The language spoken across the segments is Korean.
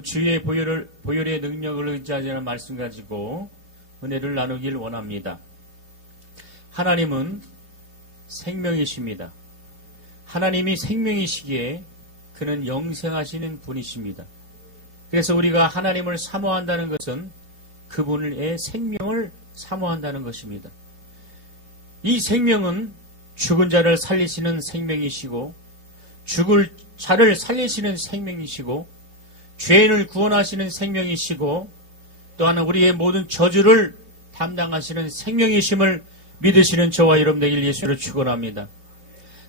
오늘은 주의 보혈의 능력을 의지하자는 말씀 가지고 은혜를 나누길 원합니다. 하나님은 생명이십니다. 하나님이 생명이시기에 그는 영생하시는 분이십니다. 그래서 우리가 하나님을 사모한다는 것은 그분의 생명을 사모한다는 것입니다. 이 생명은 죽은 자를 살리시는 생명이시고 죽을 자를 살리시는 생명이시고 죄인을 구원하시는 생명이시고 또한 우리의 모든 저주를 담당하시는 생명이심을 믿으시는 저와 여러분 되길 예수로 축원합니다.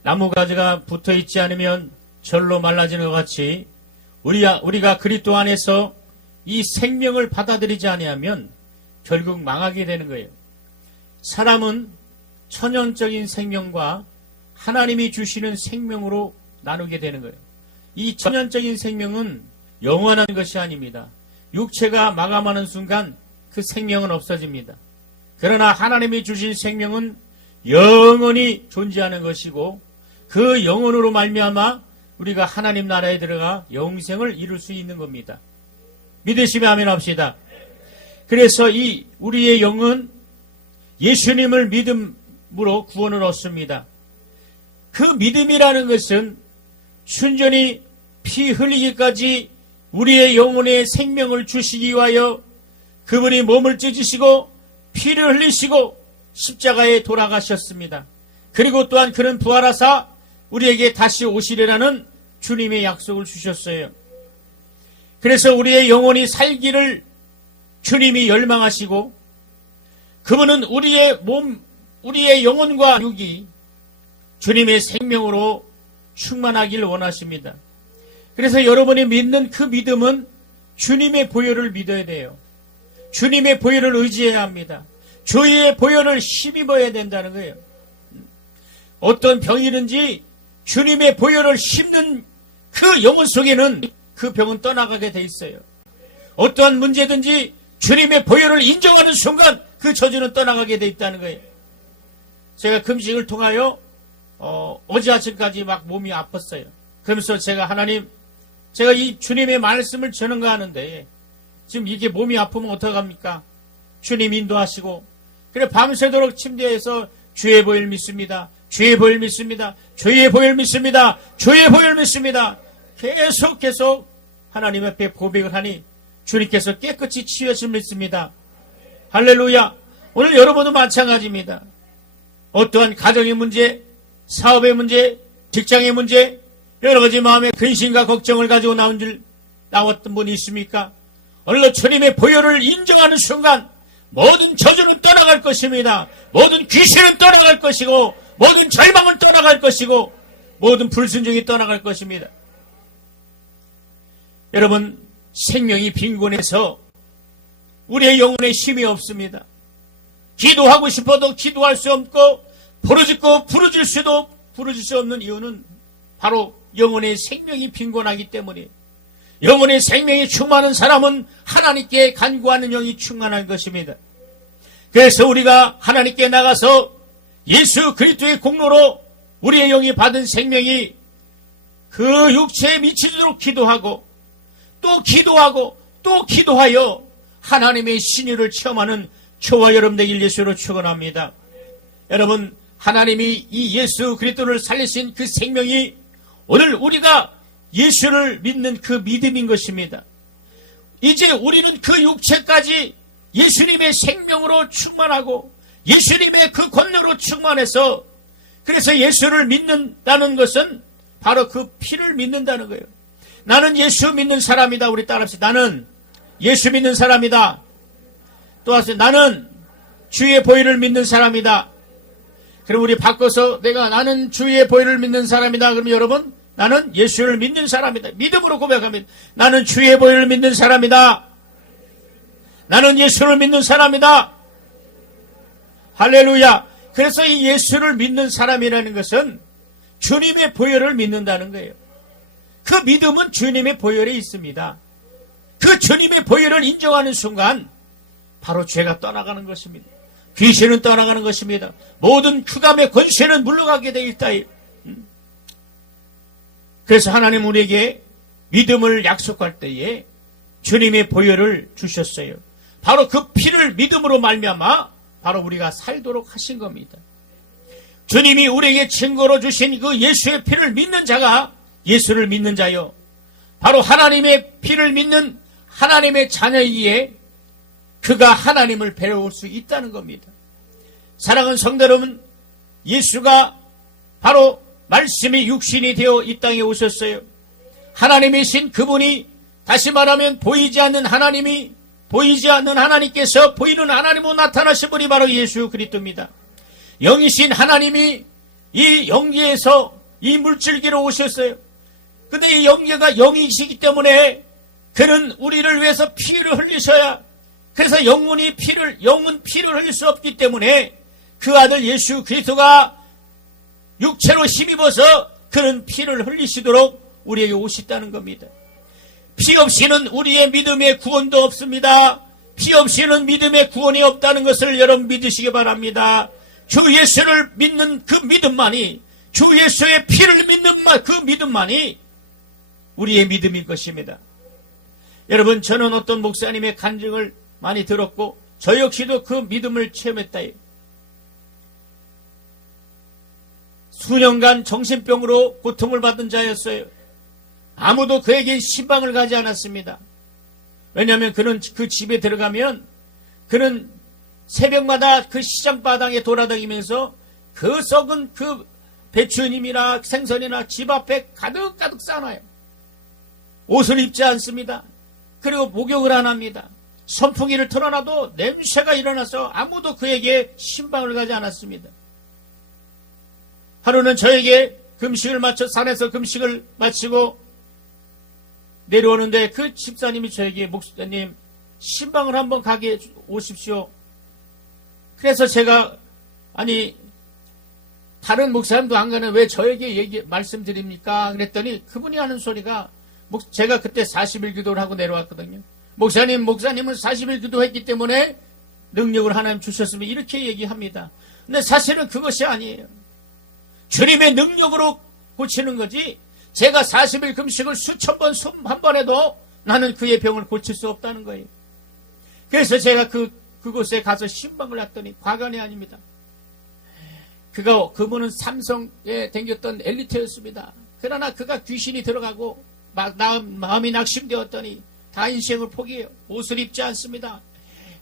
나무가지가 붙어있지 않으면 절로 말라지는 것 같이 우리가 그리스도 안에서 이 생명을 받아들이지 아니하면 결국 망하게 되는 거예요. 사람은 천연적인 생명과 하나님이 주시는 생명으로 나누게 되는 거예요. 이 천연적인 생명은 영원한 것이 아닙니다. 육체가 마감하는 순간 그 생명은 없어집니다. 그러나 하나님이 주신 생명은 영원히 존재하는 것이고 그 영혼으로 말미암아 우리가 하나님 나라에 들어가 영생을 이룰 수 있는 겁니다. 믿으시면 아멘 합시다. 그래서 이 우리의 영은 예수님을 믿음으로 구원을 얻습니다. 그 믿음이라는 것은 순전히 피 흘리기까지 우리의 영혼에 생명을 주시기 위하여 그분이 몸을 찢으시고 피를 흘리시고 십자가에 돌아가셨습니다. 그리고 또한 그는 부활하사 우리에게 다시 오시리라는 주님의 약속을 주셨어요. 그래서 우리의 영혼이 살기를 주님이 열망하시고 그분은 우리의 영혼과 육이 주님의 생명으로 충만하기를 원하십니다. 그래서 여러분이 믿는 그 믿음은 주님의 보혈을 믿어야 돼요. 주님의 보혈을 의지해야 합니다. 주의 보혈을 힘입어야 된다는 거예요. 어떤 병이든지 주님의 보혈을 힘든 그 영혼 속에는 그 병은 떠나가게 돼 있어요. 어떠한 문제든지 주님의 보혈을 인정하는 순간 그 저주는 떠나가게 돼 있다는 거예요. 제가 금식을 통하여 어제 아침까지 막 몸이 아팠어요. 그러면서 하나님, 제가 이 주님의 말씀을 전하는데 지금 이게 몸이 아프면 어떡합니까? 주님 인도하시고 그래 밤새도록 침대에서 주의 보혈 믿습니다. 주의 보혈 믿습니다. 주의 보혈 믿습니다. 주의 보혈 믿습니다. 계속 하나님 앞에 고백을 하니 주님께서 깨끗이 치유하심을 믿습니다. 할렐루야. 오늘 여러분도 마찬가지입니다. 어떠한 가정의 문제, 사업의 문제, 직장의 문제, 여러 가지 마음의 근심과 걱정을 가지고 나왔던 분이 있습니까? 오늘도 주님의 보혈을 인정하는 순간 모든 저주는 떠나갈 것입니다. 모든 귀신은 떠나갈 것이고 모든 절망은 떠나갈 것이고 모든 불순종이 떠나갈 것입니다. 여러분, 생명이 빈곤해서 우리의 영혼에 힘이 없습니다. 기도하고 싶어도 기도할 수 없고 부르짖고 부르질 수 없는 이유는 바로 영혼의 생명이 빈곤하기 때문에 영혼의 생명이 충만한 사람은 하나님께 간구하는 영이 충만한 것입니다. 그래서 우리가 하나님께 나가서 예수 그리스도의 공로로 우리의 영이 받은 생명이 그 육체에 미치도록 기도하고 또 기도하고 또 기도하여 하나님의 신유를 체험하는 저와 여러분 되길 예수로 축원합니다. 여러분, 하나님이 이 예수 그리스도를 살리신 그 생명이 오늘 우리가 예수를 믿는 그 믿음인 것입니다. 이제 우리는 그 육체까지 예수님의 생명으로 충만하고 예수님의 그 권능으로 충만해서 그래서 예수를 믿는다는 것은 바로 그 피를 믿는다는 거예요. 나는 예수 믿는 사람이다. 우리 따라합시다. 나는 예수 믿는 사람이다. 또 하세요. 나는 주의 보혈을 믿는 사람이다. 그럼 우리 바꿔서 나는 주의 보혈을 믿는 사람이다. 그러면 여러분, 나는 예수를 믿는 사람이다. 믿음으로 고백합니다. 나는 주의 보혈을 믿는 사람이다. 나는 예수를 믿는 사람이다. 할렐루야. 그래서 이 예수를 믿는 사람이라는 것은 주님의 보혈을 믿는다는 거예요. 그 믿음은 주님의 보혈에 있습니다. 그 주님의 보혈을 인정하는 순간 바로 죄가 떠나가는 것입니다. 귀신은 떠나가는 것입니다. 모든 흑암의 권세는 물러가게 되어 있다. 그래서 하나님 우리에게 믿음을 약속할 때에 주님의 보혈을 주셨어요. 바로 그 피를 믿음으로 말미암아 바로 우리가 살도록 하신 겁니다. 주님이 우리에게 증거로 주신 그 예수의 피를 믿는 자가 예수를 믿는 자요, 바로 하나님의 피를 믿는 하나님의 자녀이기에 그가 하나님을 배울 수 있다는 겁니다. 사랑하는 성도 여러분, 예수가 바로 말씀이 육신이 되어 이 땅에 오셨어요. 하나님이신 그분이, 다시 말하면 보이지 않는 하나님이, 보이지 않는 하나님께서 보이는 하나님으로 나타나신 분이 바로 예수 그리스도입니다. 영이신 하나님이 이 영계에서 이 물질기로 오셨어요. 근데 이 영계가 영이시기 때문에 그는 우리를 위해서 피를 흘리셔야, 그래서 영은 피를 흘릴 수 없기 때문에 그 아들 예수 그리스도가 육체로 힘입어서 그는 피를 흘리시도록 우리에게 오셨다는 겁니다. 피 없이는 우리의 믿음의 구원도 없습니다. 피 없이는 믿음의 구원이 없다는 것을 여러분 믿으시기 바랍니다. 주 예수를 믿는 그 믿음만이, 주 예수의 피를 믿는 그 믿음만이 우리의 믿음인 것입니다. 여러분, 저는 어떤 목사님의 간증을 많이 들었고 저 역시도 그 믿음을 체험했다. 수년간 정신병으로 고통을 받은 자였어요. 아무도 그에게 신방을 가지 않았습니다. 왜냐하면 그는 그 집에 들어가면 그는 새벽마다 그 시장바닥에 돌아다니면서 그 썩은 그 배추님이나 생선이나 집 앞에 가득가득 싸놔요. 옷을 입지 않습니다. 그리고 목욕을 안 합니다. 선풍기를 틀어놔도 냄새가 일어나서 아무도 그에게 신방을 가지 않았습니다. 하루는 저에게 금식을 마쳐 산에서 금식을 마치고 내려오는데 그 집사님이 저에게, 목사님 신방을 한번 가게 오십시오. 그래서 제가, 아니 다른 목사님도 안 가는 왜 저에게 말씀드립니까? 그랬더니 그분이 하는 소리가, 제가 그때 40일 기도를 하고 내려왔거든요. 목사님은 40일 기도했기 때문에 능력을 하나님 주셨으면 이렇게 얘기합니다. 근데 사실은 그것이 아니에요. 주님의 능력으로 고치는 거지, 제가 40일 금식을 수천 번, 한 번 해도 나는 그의 병을 고칠 수 없다는 거예요. 그래서 제가 그곳에 가서 신방을 했더니 과간이 아닙니다. 그분은 삼성에 댕겼던 엘리트였습니다. 그러나 그가 귀신이 들어가고 마음이 낙심되었더니 다 인생을 포기해요. 옷을 입지 않습니다.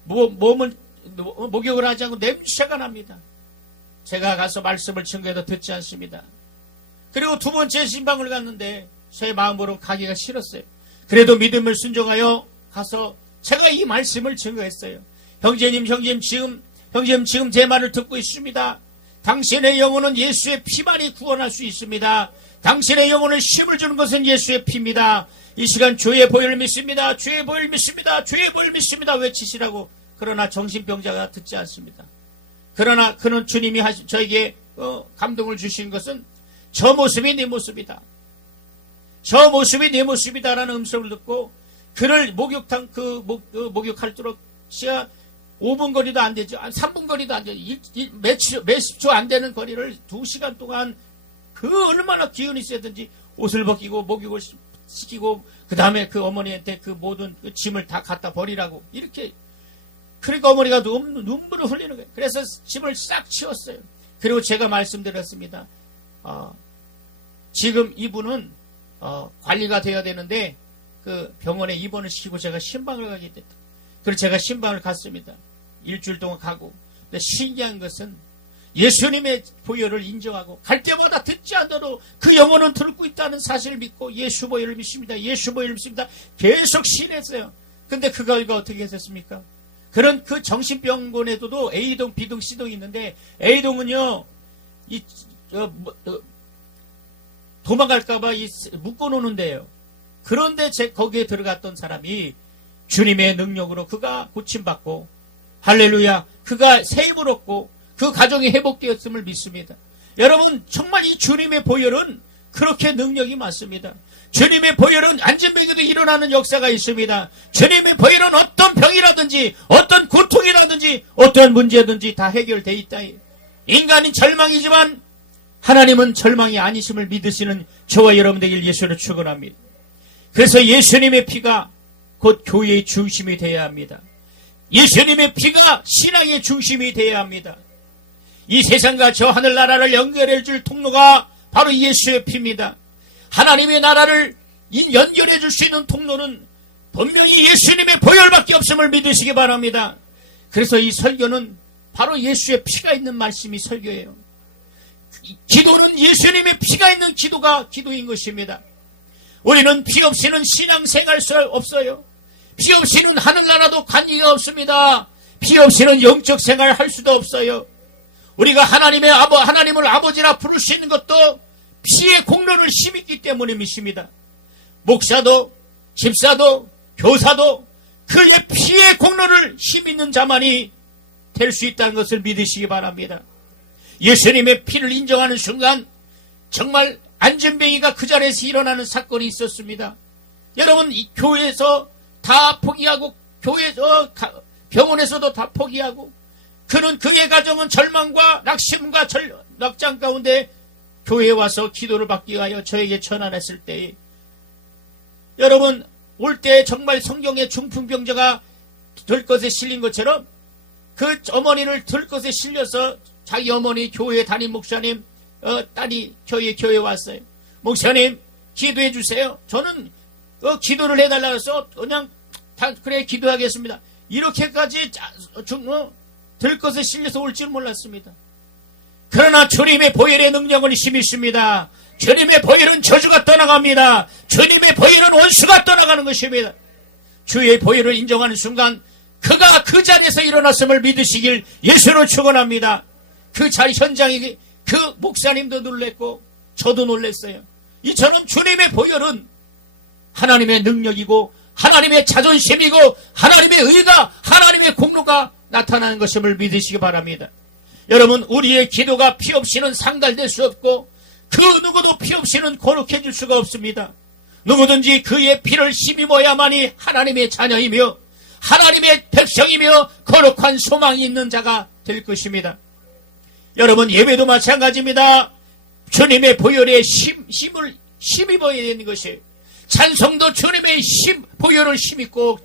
몸을 목욕을 하지 않고 냄새가 납니다. 제가 가서 말씀을 증거해도 듣지 않습니다. 그리고 두 번째 신방을 갔는데 제 마음으로 가기가 싫었어요. 그래도 믿음을 순종하여 가서 제가 이 말씀을 증거했어요. 형제님 지금 제 말을 듣고 있습니다. 당신의 영혼은 예수의 피만이 구원할 수 있습니다. 당신의 영혼을 힘을 주는 것은 예수의 피입니다. 이 시간 주의 보혈을 믿습니다. 주의 보혈을 믿습니다. 주의 보혈을 믿습니다. 외치시라고. 그러나 정신병자가 듣지 않습니다. 그러나 그는 주님이 저에게 감동을 주신 것은 저 모습이 네 모습이다. 저 모습이 네 모습이다라는 음성을 듣고 그를 목욕할 도록 시간 5분 거리도 안 되죠. 3분 거리도 안 되죠. 몇십 초 안 되는 거리를 2시간 동안 그 얼마나 기운이 세든지 옷을 벗기고 목욕을 시키고 그 다음에 그 어머니한테 그 모든 그 짐을 다 갖다 버리라고 이렇게. 그러니까 어머니가 눈물을 흘리는 거예요. 그래서 짐을 싹 치웠어요. 그리고 제가 말씀드렸습니다. 지금 이분은 관리가 되어야 되는데 그 병원에 입원을 시키고 제가 신방을 가게 됐다. 그래서 제가 신방을 갔습니다. 일주일 동안 가고. 근데 신기한 것은 예수님의 보혈을 인정하고 갈 때마다 듣지 않아도 그 영혼은 듣고 있다는 사실을 믿고 예수 보혈을 믿습니다. 예수 보혈을 믿습니다. 계속 신했어요. 근데 그 결과 어떻게 했습니까? 그런 그 정신병원에도 A동, B동, C동이 있는데 A동은요 도망갈까봐 묶어놓는 데예요. 그런데 거기에 들어갔던 사람이 주님의 능력으로 그가 고침받고 할렐루야 그가 새 힘을 얻고 그 가정이 회복되었음을 믿습니다. 여러분 정말 이 주님의 보혈은 그렇게 능력이 많습니다. 주님의 보혈은 안전병에도 일어나는 역사가 있습니다. 주님의 보혈은 어떤 병이라든지 어떤 고통이라든지 어떤 문제든지 다 해결되어 있다. 인간이 절망이지만 하나님은 절망이 아니심을 믿으시는 저와 여러분 되길 예수를 축원합니다. 그래서 예수님의 피가 곧 교회의 중심이 되어야 합니다. 예수님의 피가 신앙의 중심이 되어야 합니다. 이 세상과 저 하늘나라를 연결해 줄 통로가 바로 예수의 피입니다. 하나님의 나라를 연결해 줄 수 있는 통로는 분명히 예수님의 보혈밖에 없음을 믿으시기 바랍니다. 그래서 이 설교는 바로 예수의 피가 있는 말씀이 설교예요. 기도는 예수님의 피가 있는 기도가 기도인 것입니다. 우리는 피 없이는 신앙생활 수 없어요. 피 없이는 하늘나라도 관계가 없습니다. 피 없이는 영적 생활을 할 수도 없어요. 우리가 하나님을 아버지라 부를 수 있는 것도 피의 공로를 힘있기 때문에 믿습니다. 목사도, 집사도, 교사도 그의 피의 공로를 힘있는 자만이 될 수 있다는 것을 믿으시기 바랍니다. 예수님의 피를 인정하는 순간 정말 안전뱅이가 그 자리에서 일어나는 사건이 있었습니다. 여러분, 이 교회에서 다 포기하고 병원에서도 다 포기하고 그의 가정은 절망과 낙심과 낙장 가운데 교회에 와서 기도를 받기 위하여 저에게 전환했을 때에 여러분 올 때 정말 성경의 중풍병자가 들것에 실린 것처럼 그 어머니를 들것에 실려서 자기 어머니 교회 담임 목사님 딸이 저희 교회에 왔어요. 목사님 기도해 주세요. 저는 기도를 해달라고 해서 그냥 그래 기도하겠습니다. 이렇게까지 들것에 실려서 올 줄 몰랐습니다. 그러나 주님의 보혈의 능력은 힘이 있습니다. 주님의 보혈은 저주가 떠나갑니다. 주님의 보혈은 원수가 떠나가는 것입니다. 주의 보혈을 인정하는 순간 그가 그 자리에서 일어났음을 믿으시길 예수로 축원합니다. 그 자리 현장에 그 목사님도 놀랬고 저도 놀랐어요. 이처럼 주님의 보혈은 하나님의 능력이고 하나님의 자존심이고 하나님의 의가 하나님의 공로가 나타나는 것임을 믿으시기 바랍니다. 여러분 우리의 기도가 피 없이는 상달될 수 없고 그 누구도 피 없이는 거룩해질 수가 없습니다. 누구든지 그의 피를 힘입어야만이 하나님의 자녀이며 하나님의 백성이며 거룩한 소망이 있는 자가 될 것입니다. 여러분 예배도 마찬가지입니다. 주님의 보혈에 힘을 힘입어야 되는 것이에요. 찬송도 주님의 보혈을 힘입고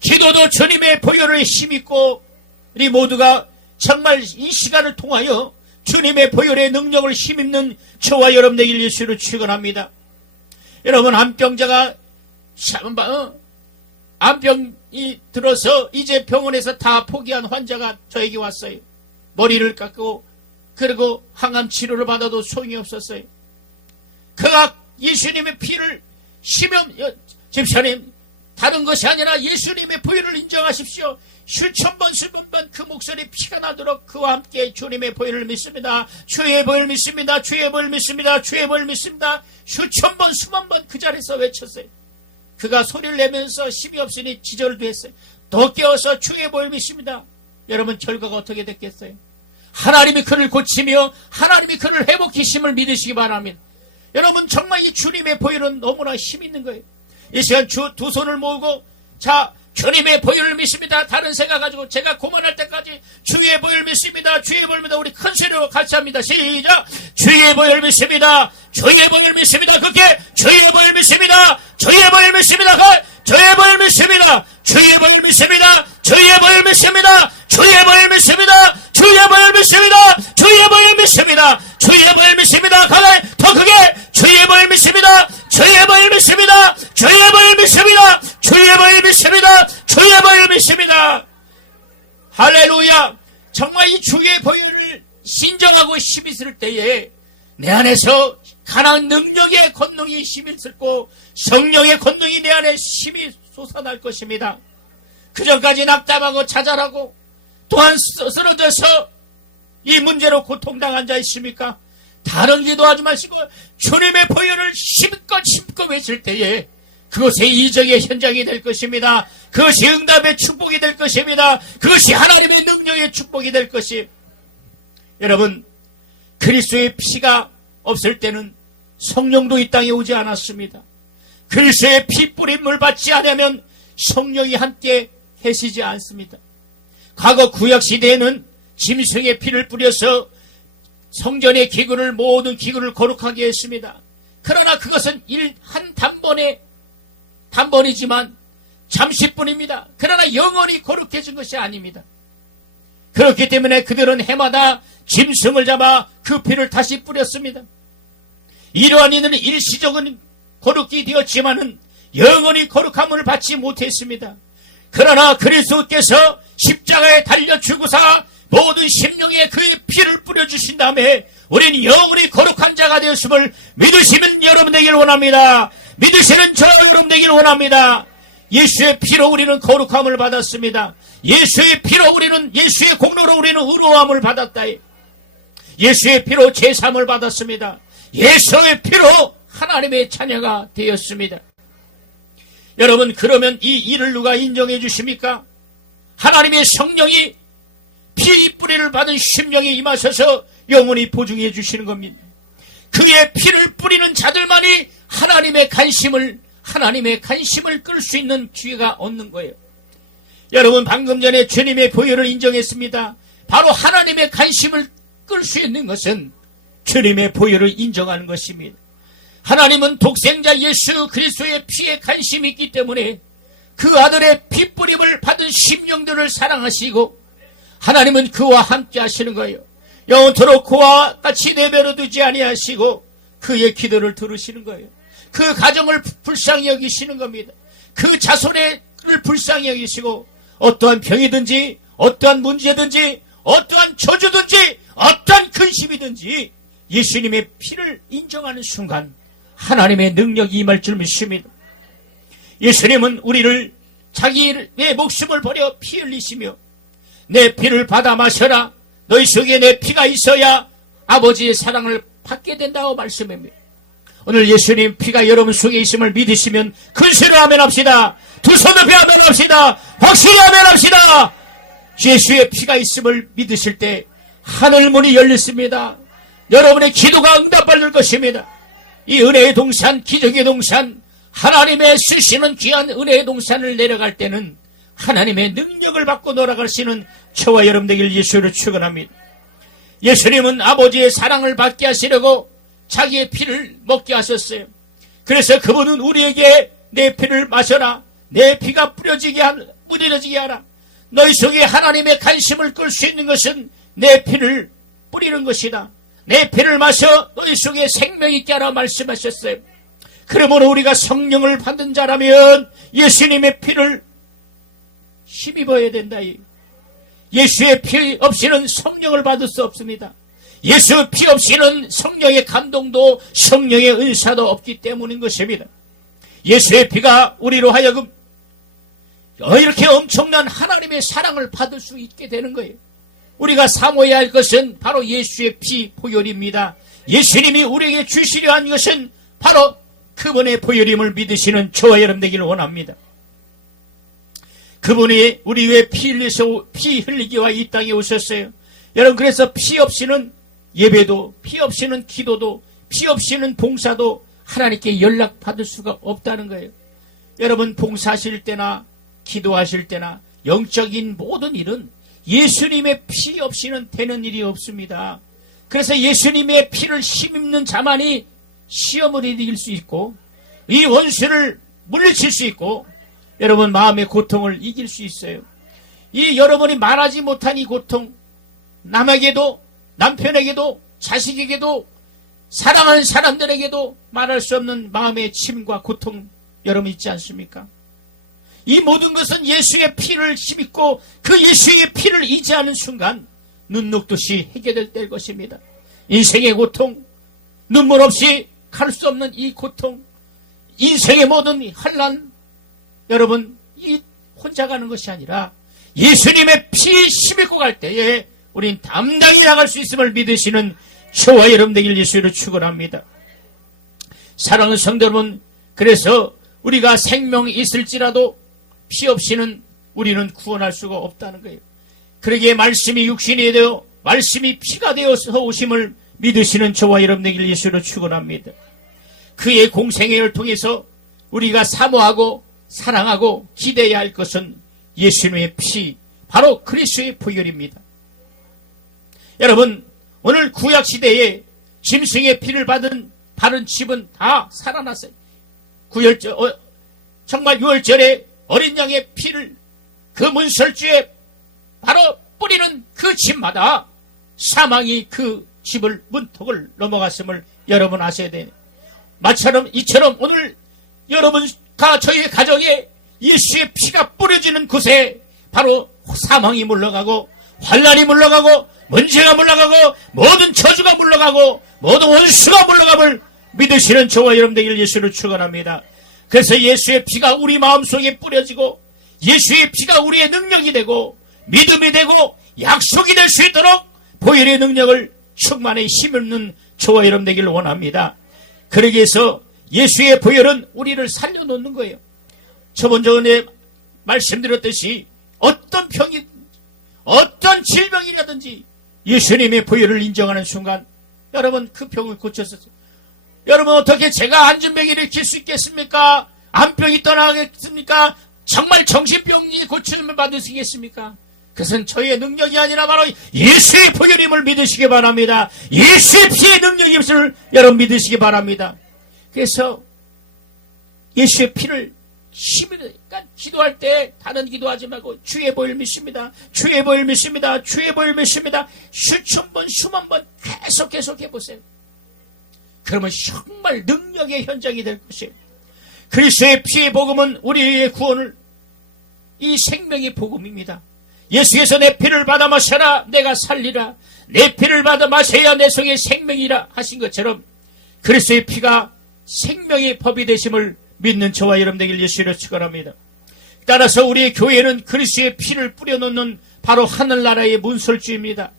기도도 주님의 보혈을 힘입고 우리 모두가 정말 이 시간을 통하여 주님의 보혈의 능력을 힘입는 저와 여러분 되길 예수로 축원합니다. 여러분 암병자가 암병이 들어서 이제 병원에서 다 포기한 환자가 저에게 왔어요. 머리를 깎고 그리고 항암 치료를 받아도 소용이 없었어요. 그가 예수님의 피를 집사님 다른 것이 아니라 예수님의 보혈을 인정하십시오. 수천 번 수천 번 그 목소리 피가 나도록 그와 함께 주님의 보혈을 믿습니다. 주의 보혈 믿습니다. 주의 보혈 믿습니다. 주의 보혈 믿습니다. 수천 번 수만 번 그 자리에서 외쳤어요. 그가 소리를 내면서 힘이 없으니 기절도 했어요. 더 깨어서 주의 보혈 믿습니다. 여러분 결과가 어떻게 됐겠어요? 하나님이 그를 고치며 하나님이 그를 회복하심을 믿으시기 바랍니다. 여러분 정말 이 주님의 보혈은 너무나 힘 있는 거예요. 이 시간 두 손을 모으고 자 주님의 보혈을 믿습니다. 다른 생각 가지고 제가 고만할 때까지 주의 보혈 믿습니다. 주의 보혈 믿습니다. 우리 큰 소리로 같이 합니다. 시작. 주의 보혈 믿습니다. 주의 보혈 믿습니다. 그렇게 주의 보혈 믿습니다. 주의 보혈 믿습니다. 주의 보혈 믿습니다. 주의 보혈 믿습니다. 주의 보혈 믿습니다. 주의 보혈 믿습니다. 주의 보혈 믿습니다. 주의 보혈 믿습니다. 주의 보혈 믿습니다. 더 크게 주의 보혈 믿습니다. 주의 보혈 믿습니다. 주의 보혈 믿습니다. 주의 보혈 믿습니다. 주의 보혈 믿습니다. 할렐루야. 정말 이 주의 보혈을 신정하고 힘이 있을 때에 내 안에서 가난 능력의 권능이 힘이 있고 성령의 권능이 내 안에 힘이 솟아날 것입니다. 그전까지 낙담하고 좌절하고 또한 쓰러져서 이 문제로 고통당한 자 있습니까? 다른 기도하지 마시고 주님의 보혈을 힘껏 외칠 때에 그것이 이적의 현장이 될 것입니다. 그것이 응답의 축복이 될 것입니다. 그것이 하나님의 능력의 축복이 될 것이. 여러분 그리스도의 피가 없을 때는 성령도 이 땅에 오지 않았습니다. 그리스도의 피 뿌림을 받지 않으면 성령이 함께 계시지 않습니다. 과거 구약시대에는 짐승의 피를 뿌려서 성전의 기구를 모든 기구를 거룩하게 했습니다. 그러나 그것은 한 단번이지만 잠시뿐입니다. 그러나 영원히 거룩해진 것이 아닙니다. 그렇기 때문에 그들은 해마다 짐승을 잡아 그 피를 다시 뿌렸습니다. 이러한 이는 일시적인 거룩이 되었지만은 영원히 거룩함을 받지 못했습니다. 그러나 그리스도께서 십자가에 달려 죽으사 모든 심령에 그의 피를 뿌려주신 다음에 우리는 영원히 거룩한 자가 되었음을 믿으시면 여러분 되기를 원합니다. 믿으시는 저 여러분 되기를 원합니다. 예수의 피로 우리는 거룩함을 받았습니다. 예수의 피로 우리는, 예수의 공로로 우리는 의로움을 받았다. 예수의 피로 제삼을 받았습니다. 예수의 피로 하나님의 자녀가 되었습니다. 여러분, 그러면 이 일을 누가 인정해 주십니까? 하나님의 성령이 피 뿌리를 받은 심령이 임하셔서 영원히 보증해 주시는 겁니다. 그의 피를 뿌리는 자들만이 하나님의 관심을 끌 수 있는 기회가 없는 거예요. 여러분, 방금 전에 주님의 보혈을 인정했습니다. 바로 하나님의 관심을 끌 수 있는 것은 주님의 보혈을 인정하는 것입니다. 하나님은 독생자 예수 그리스도의 피에 관심이 있기 때문에 그 아들의 피뿌림을 받은 심령들을 사랑하시고 하나님은 그와 함께 하시는 거예요. 영원토록 그와 같이 내버려 두지 아니하시고 그의 기도를 들으시는 거예요. 그 가정을 불쌍히 여기시는 겁니다. 그 자손을 불쌍히 여기시고 어떠한 병이든지 어떠한 문제든지 어떠한 저주든지 어떠한 근심이든지 예수님의 피를 인정하는 순간 하나님의 능력이 임할 줄 믿습니다. 예수님은 우리를 자기의 목숨을 버려 피 흘리시며 내 피를 받아 마셔라. 너희 속에 내 피가 있어야 아버지의 사랑을 받게 된다고 말씀합니다. 오늘 예수님 피가 여러분 속에 있음을 믿으시면 큰소리로 아멘합시다. 두 손 높이 아멘합시다. 확실히 아멘합시다. 예수의 피가 있음을 믿으실 때 하늘문이 열렸습니다. 여러분의 기도가 응답받을 것입니다. 이 은혜의 동산, 기적의 동산, 하나님의 쓰시는 귀한 은혜의 동산을 내려갈 때는 하나님의 능력을 받고 돌아가시는 저와 여러분 되길 예수로 축원합니다. 예수님은 아버지의 사랑을 받게 하시려고 자기의 피를 먹게 하셨어요. 그래서 그분은 우리에게 내 피를 마셔라. 내 피가 뿌려지게 하라. 너희 속에 하나님의 관심을 끌 수 있는 것은 내 피를 뿌리는 것이다. 내 피를 마셔 너희 속에 생명 있게 하라 말씀하셨어요. 그러므로 우리가 성령을 받은 자라면 예수님의 피를 힘입어야 된다. 예수의 피 없이는 성령을 받을 수 없습니다. 예수 피 없이는 성령의 감동도 성령의 은사도 없기 때문인 것입니다. 예수의 피가 우리로 하여금 이렇게 엄청난 하나님의 사랑을 받을 수 있게 되는 거예요. 우리가 사모해야 할 것은 바로 예수의 피 보혈입니다. 예수님이 우리에게 주시려 한 것은 바로 그분의 보혈임을 믿으시는 저와 여러분 되기를 원합니다. 그분이 우리 위해 피 흘리기와 이 땅에 오셨어요. 여러분, 그래서 피 없이는 예배도, 피 없이는 기도도, 피 없이는 봉사도 하나님께 연락받을 수가 없다는 거예요. 여러분, 봉사하실 때나 기도하실 때나 영적인 모든 일은 예수님의 피 없이는 되는 일이 없습니다. 그래서 예수님의 피를 힘입는 자만이 시험을 이길 수 있고 이 원수를 물리칠 수 있고 여러분 마음의 고통을 이길 수 있어요. 이 여러분이 말하지 못한 이 고통, 남에게도, 남편에게도, 자식에게도, 사랑하는 사람들에게도 말할 수 없는 마음의 침과 고통 여러분 있지 않습니까? 이 모든 것은 예수의 피를 힘입고 그 예수의 피를 의지하는 순간 눈 녹듯이 해결될 것입니다. 인생의 고통, 눈물 없이 갈 수 없는 이 고통, 인생의 모든 환난, 여러분 이 혼자 가는 것이 아니라 예수님의 피 힘입고 갈 때에 우린 담당히 나갈 수 있음을 믿으시는 저와 여러분 되길 예수로 축원합니다. 사랑하는 성도 여러분, 그래서 우리가 생명이 있을지라도 피 없이는 우리는 구원할 수가 없다는 거예요. 그러기에 말씀이 육신이 되어 말씀이 피가 되어서 오심을 믿으시는 저와 여러분 되길 예수로 축원합니다. 그의 공생애를 통해서 우리가 사모하고 사랑하고 기대해야 할 것은 예수님의 피, 바로 그리스도의 보혈입니다. 여러분, 오늘 구약시대에 짐승의 피를 받은 집은 다 살아났어요. 정말 6월절에 어린 양의 피를 그 문설주에 바로 뿌리는 그 집마다 사망이 그 집을 문턱을 넘어갔음을 여러분 아셔야 돼요. 이처럼 오늘 여러분과 저희 가정에 예수의 피가 뿌려지는 곳에 바로 사망이 물러가고 환난이 물러가고 문제가 물러가고 모든 저주가 물러가고 모든 원수가 물러감을 믿으시는 저와 여러분 되기를 예수를 축원합니다. 그래서 예수의 피가 우리 마음속에 뿌려지고 예수의 피가 우리의 능력이 되고 믿음이 되고 약속이 될 수 있도록 보혈의 능력을 충만히 힘있는 저와 여러분 되기를 원합니다. 그러기 위해서 예수의 보혈은 우리를 살려놓는 거예요. 저번에 말씀드렸듯이 어떤 병이 어떤 질병이라든지 예수님의 보혈을 인정하는 순간 여러분 그 병을 고쳤었어요. 여러분 어떻게 제가 안진병이 일으킬 수 있겠습니까? 암병이 떠나겠습니까? 정말 정신병이 고침을 받을 수 있겠습니까? 그것은 저의 능력이 아니라 바로 예수의 보혈임을 믿으시기 바랍니다. 예수의 피의 능력임을 여러분 믿으시기 바랍니다. 그래서 예수의 피를 그러니까 기도할 때 다른 기도하지 말고 주의 보혈 믿습니다. 주의 보혈 믿습니다. 주의 보혈 믿습니다. 수천 번 수만 번 계속 해보세요. 그러면 정말 능력의 현장이 될 것이에요. 그리스도의 피의 복음은 우리의 구원을 이 생명의 복음입니다. 예수께서 내 피를 받아 마셔라 내가 살리라 내 피를 받아 마셔야 내 속에 생명이라 하신 것처럼 그리스도의 피가 생명의 법이 되심을 믿는 저와 여러분 되길 예수로 축원합니다. 따라서 우리의 교회는 그리스도의 피를 뿌려놓는 바로 하늘나라의 문설주입니다.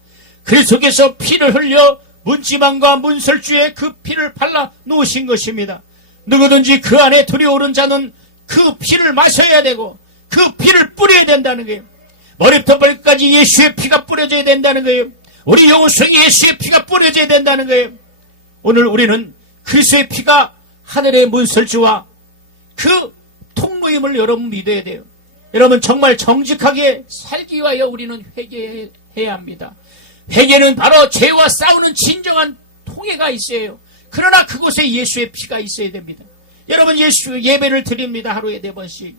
그리스도께서 피를 흘려 문지방과 문설주에 그 피를 발라 놓으신 것입니다. 누구든지 그 안에 들여오른 자는 그 피를 마셔야 되고 그 피를 뿌려야 된다는 거예요. 머리부터 발끝까지 예수의 피가 뿌려져야 된다는 거예요. 우리 영혼 속에 예수의 피가 뿌려져야 된다는 거예요. 오늘 우리는 그리스도의 피가 하늘의 문설주와 그 통로임을 여러분 믿어야 돼요. 여러분 정말 정직하게 살기 위하여 우리는 회개해야 합니다. 회개는 바로 죄와 싸우는 진정한 통해가 있어요. 그러나 그곳에 예수의 피가 있어야 됩니다. 여러분 예수 예배를 드립니다. 하루에 4번씩.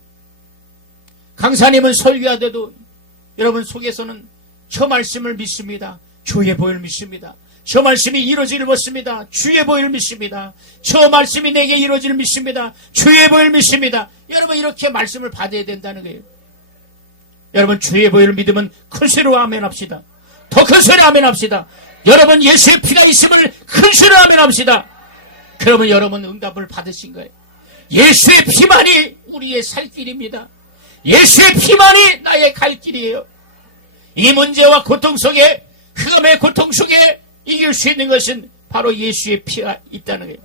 강사님은 설교하대도 여러분 속에서는 저 말씀을 믿습니다. 주의 보혈 믿습니다. 저 말씀이 이루어질 믿습니다. 주의 보혈 믿습니다. 저 말씀이 내게 이루어질 믿습니다. 주의 보혈 믿습니다. 여러분 이렇게 말씀을 받아야 된다는 거예요. 여러분 주의 보혈을 믿으면 큰 소리로 아멘 합시다. 더 큰 소리로 아멘 합시다. 여러분 예수의 피가 있음을 큰 소리로 아멘 합시다. 그러면 여러분 응답을 받으신 거예요. 예수의 피만이 우리의 살 길입니다. 예수의 피만이 나의 갈 길이에요. 이 문제와 고통 속에 흑암의 고통 속에 이길 수 있는 것은 바로 예수의 피가 있다는 거예요.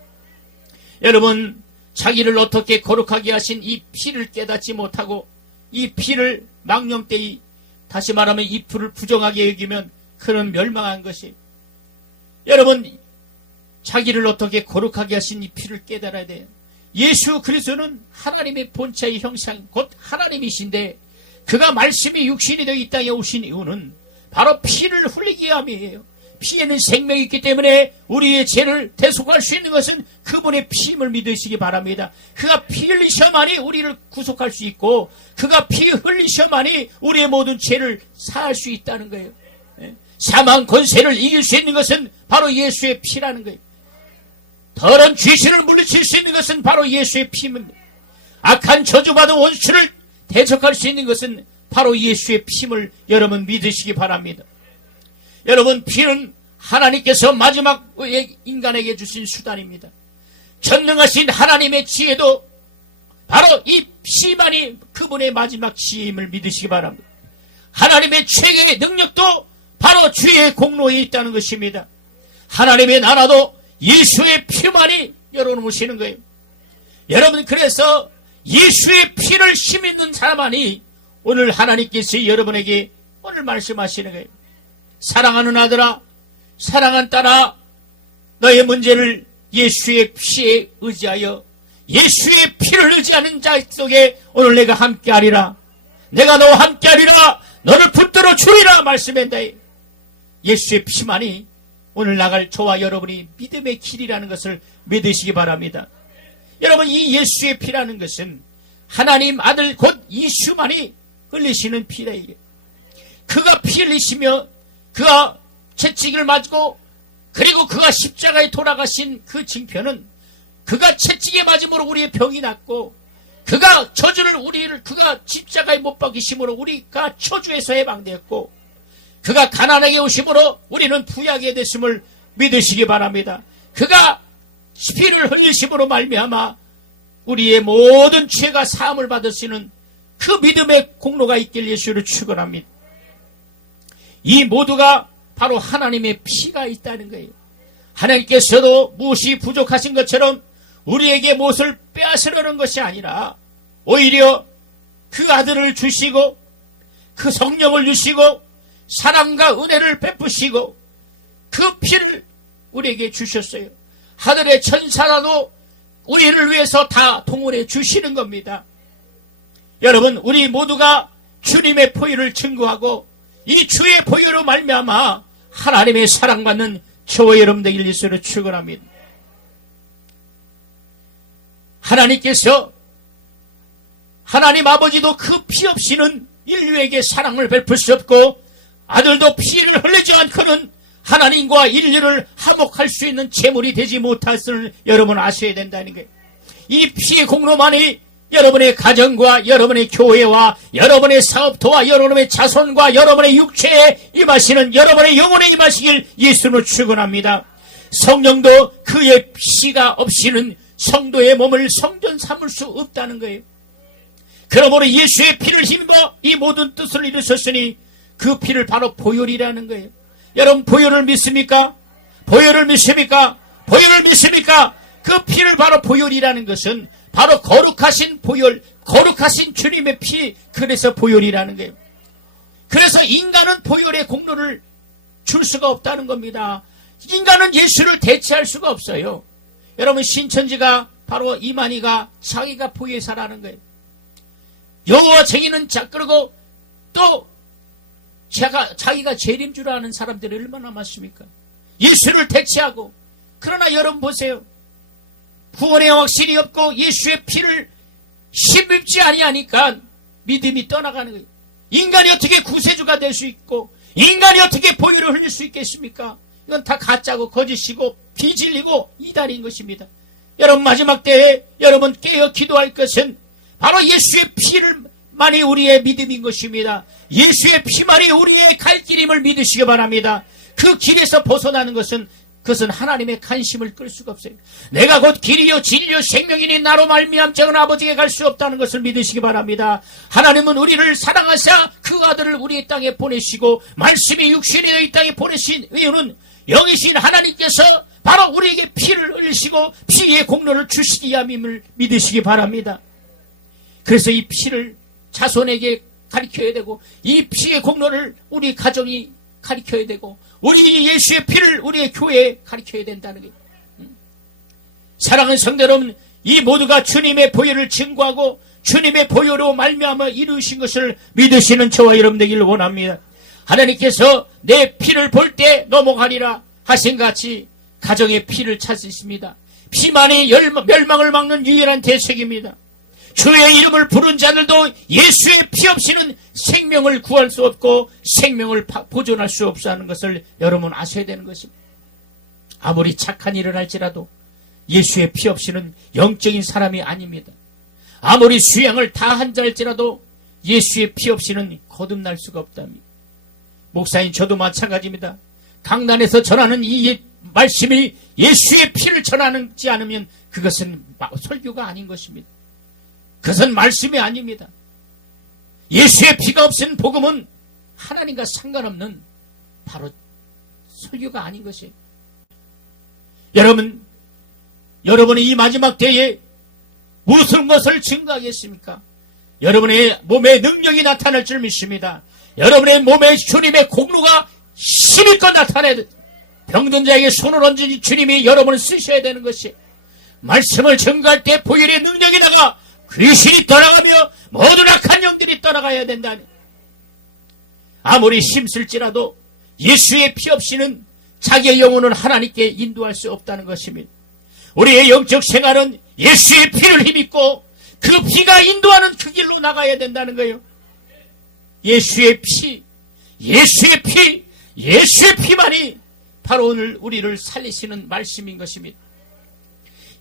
여러분 자기를 어떻게 거룩하게 하신 이 피를 깨닫지 못하고 이 피를 망령되이 다시 말하면 이 피를 부정하게 여기면 그는 멸망한 것이 여러분 자기를 어떻게 거룩하게 하신 이 피를 깨달아야 돼요. 예수 그리스도는 하나님의 본체의 형상 곧 하나님이신데 그가 말씀이 육신이 되어 이 땅에 오신 이유는 바로 피를 흘리기 위함이에요. 피에는 생명이 있기 때문에 우리의 죄를 대속할 수 있는 것은 그분의 피임을 믿으시기 바랍니다. 그가 피 흘리셔만이 우리를 구속할 수 있고 그가 피 흘리셔만이 우리의 모든 죄를 사할 수 있다는 거예요. 사망 권세를 이길 수 있는 것은 바로 예수의 피라는 거예요. 더러운 죄신을 물리칠 수 있는 것은 바로 예수의 피입니다. 악한 저주받은 원수를 대적할 수 있는 것은 바로 예수의 피임을 여러분 믿으시기 바랍니다. 여러분 피는 하나님께서 마지막 인간에게 주신 수단입니다. 전능하신 하나님의 지혜도 바로 이 피만이 그분의 마지막 지혜임을 믿으시기 바랍니다. 하나님의 최고의 능력도 바로 주의 공로에 있다는 것입니다. 하나님의 나라도 예수의 피만이 열어놓으시는 거예요. 여러분 그래서 예수의 피를 힘있는 사람만이 오늘 하나님께서 여러분에게 오늘 말씀하시는 거예요. 사랑하는 아들아 사랑한 딸아 너의 문제를 예수의 피에 의지하여 예수의 피를 의지하는 자 속에 오늘 내가 함께하리라. 내가 너와 함께하리라. 너를 붙들어 주리라 말씀한다. 예수의 피만이 오늘 나갈 저와 여러분이 믿음의 길이라는 것을 믿으시기 바랍니다. 여러분 이 예수의 피라는 것은 하나님 아들 곧 예수만이 흘리시는 피다. 이게 그가 피 흘리시며 그가 채찍을 맞고 그리고 그가 십자가에 돌아가신 그 징표는 그가 채찍에 맞음으로 우리의 병이 낫고 그가 그가 십자가에 못 박히심으로 우리가 초주에서 해방되었고 그가 가난하게 오심으로 우리는 부유하게 됐음을 믿으시기 바랍니다. 그가 피를 흘리심으로 말미암아 우리의 모든 죄가 사함을 받으시는 그 믿음의 공로가 있길 예수를 축원합니다. 이 모두가 바로 하나님의 피가 있다는 거예요. 하나님께서도 무엇이 부족하신 것처럼 우리에게 무엇을 빼앗으려는 것이 아니라 오히려 그 아들을 주시고 그 성령을 주시고 사랑과 은혜를 베푸시고 그 피를 우리에게 주셨어요. 하늘의 천사라도 우리를 위해서 다 동원해 주시는 겁니다. 여러분, 우리 모두가 주님의 보혈을 증거하고 이 주의 보혈로 말미암아 하나님의 사랑받는 저와 여러분 되길 예수로 축원합니다. 하나님께서 하나님 아버지도 그 피 없이는 인류에게 사랑을 베풀 수 없고 아들도 피를 흘리지 않고는 하나님과 인류를 화목할 수 있는 제물이 되지 못했을 여러분 아셔야 된다는 거예요. 이 피의 공로만이 여러분의 가정과 여러분의 교회와 여러분의 사업도와 여러분의 자손과 여러분의 육체에 임하시는 여러분의 영혼에 임하시길 예수로 축원합니다. 성령도 그의 피가 없이는 성도의 몸을 성전 삼을 수 없다는 거예요. 그러므로 예수의 피를 힘입어 이 모든 뜻을 이루셨으니 그 피를 바로 보혈이라는 거예요. 여러분 보혈을 믿습니까? 보혈을 믿습니까? 보혈을 믿습니까? 그 피를 바로 보혈이라는 것은 바로 거룩하신 보혈, 거룩하신 주님의 피, 그래서 보혈이라는 거예요. 그래서 인간은 보혈의 공로를 줄 수가 없다는 겁니다. 인간은 예수를 대체할 수가 없어요. 여러분 신천지가 바로 이만희가 자기가 보혜사라는 거예요. 여호와 증인은 그리고 또 자기가 재림 줄 아는 사람들이 얼마나 많습니까? 예수를 대체하고. 그러나 여러분 보세요. 구원의 확신이 없고 예수의 피를 힘입지 아니하니까 믿음이 떠나가는 거예요. 인간이 어떻게 구세주가 될 수 있고 인간이 어떻게 보혈을 흘릴 수 있겠습니까? 이건 다 가짜고 거짓이고 비진리고 이단인 것입니다. 여러분 마지막 때에 여러분 깨어 기도할 것은 바로 예수의 피만이 우리의 믿음인 것입니다. 예수의 피만이 우리의 갈 길임을 믿으시기 바랍니다. 그 길에서 벗어나는 것은 그것은 하나님의 관심을 끌 수가 없어요. 내가 곧 길이요 진리요 생명이니 나로 말미암 적은 아버지에게 갈 수 없다는 것을 믿으시기 바랍니다. 하나님은 우리를 사랑하사 그 아들을 우리 땅에 보내시고 말씀이 육신이 되어 이 땅에 보내신 이유는 영이신 하나님께서 바로 우리에게 피를 흘리시고 피의 공로를 주시기 위함임을 믿으시기 바랍니다. 그래서 이 피를 자손에게 가르쳐야 되고 이 피의 공로를 우리 가정이 가르쳐야 되고 우리 예수의 피를 우리의 교회에 가르쳐야 된다는 거예요. 사랑하는 성도 여러분, 이 모두가 주님의 보혈을 증거하고 주님의 보혈로 말미암아 이루신 것을 믿으시는 저와 여러분 되기를 원합니다. 하나님께서 내 피를 볼 때 넘어가리라 하신 같이 가정의 피를 찾으십니다. 피만이 멸망을 막는 유일한 대책입니다. 주의 이름을 부른 자들도 예수의 피 없이는 생명을 구할 수 없고 생명을 보존할 수 없어 하는 것을 여러분 아셔야 되는 것입니다. 아무리 착한 일을 할지라도 예수의 피 없이는 영적인 사람이 아닙니다. 아무리 수양을 다 한자 할지라도 예수의 피 없이는 거듭날 수가 없답니다. 목사님 저도 마찬가지입니다. 강단에서 전하는 이 말씀이 예수의 피를 전하지 않으면 그것은 설교가 아닌 것입니다. 그것은 말씀이 아닙니다. 예수의 피가 없인 복음은 하나님과 상관없는 바로 설교가 아닌 것이에요. 여러분이 이 마지막 때에 무슨 것을 증거하겠습니까? 여러분의 몸에 능력이 나타날 줄 믿습니다. 여러분의 몸에 주님의 공로가 힘있고 나타내야 돼. 병든 자에게 손을 얹으니 주님이 여러분을 쓰셔야 되는 것이 말씀을 증거할 때 보혈의 능력이 나가 귀신이 떠나가며 모든 악한 영들이 떠나가야 된다니. 아무리 힘쓸지라도 예수의 피 없이는 자기의 영혼을 하나님께 인도할 수 없다는 것입니다. 우리의 영적 생활은 예수의 피를 힘입고 그 피가 인도하는 그 길로 나가야 된다는 거예요. 예수의 피, 예수의 피, 예수의 피만이 바로 오늘 우리를 살리시는 말씀인 것입니다.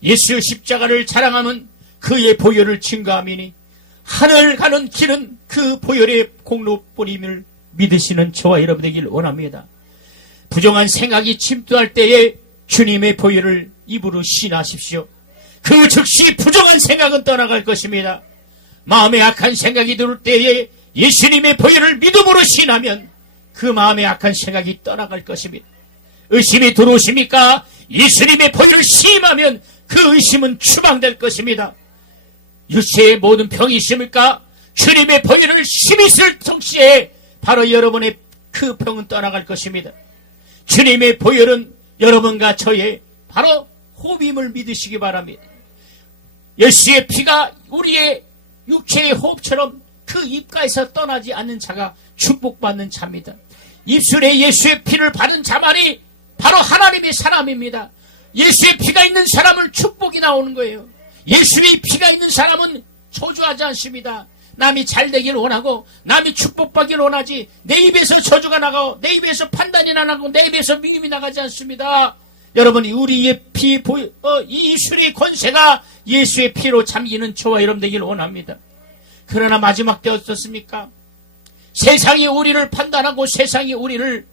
예수의 십자가를 자랑하면 그의 보혈을 증거함이니 하늘 가는 길은 그 보혈의 공로뿐임을 믿으시는 저와 여러분 되길 원합니다. 부정한 생각이 침투할 때에 주님의 보혈을 입으로 시인하십시오. 그 즉시 부정한 생각은 떠나갈 것입니다. 마음에 악한 생각이 들을 때에 예수님의 보혈을 믿음으로 시인하면 그 마음에 악한 생각이 떠나갈 것입니다. 의심이 들어오십니까? 예수님의 보혈을 시임하면 그 의심은 추방될 것입니다. 육체의 모든 병이 있습니까? 주님의 보혈을 심히 쓸 동시에 바로 여러분의 그 병은 떠나갈 것입니다. 주님의 보혈은 여러분과 저의 바로 호흡임을 믿으시기 바랍니다. 예수의 피가 우리의 육체의 호흡처럼 그 입가에서 떠나지 않는 자가 축복받는 자입니다. 입술에 예수의 피를 바른 자만이 바로 하나님의 사람입니다. 예수의 피가 있는 사람은 축복이 나오는 거예요. 예수의 피가 있는 사람은 저주하지 않습니다. 남이 잘 되길 원하고 남이 축복받길 원하지 내 입에서 저주가 나가고 내 입에서 판단이 나가고 내 입에서 미움이 나가지 않습니다. 여러분, 우리의 피, 이 입술의 권세가 예수의 피로 잠기는 저와 여러분 되길 원합니다. 그러나 마지막 때 어떻습니까? 세상이 우리를 판단하고 세상이 우리를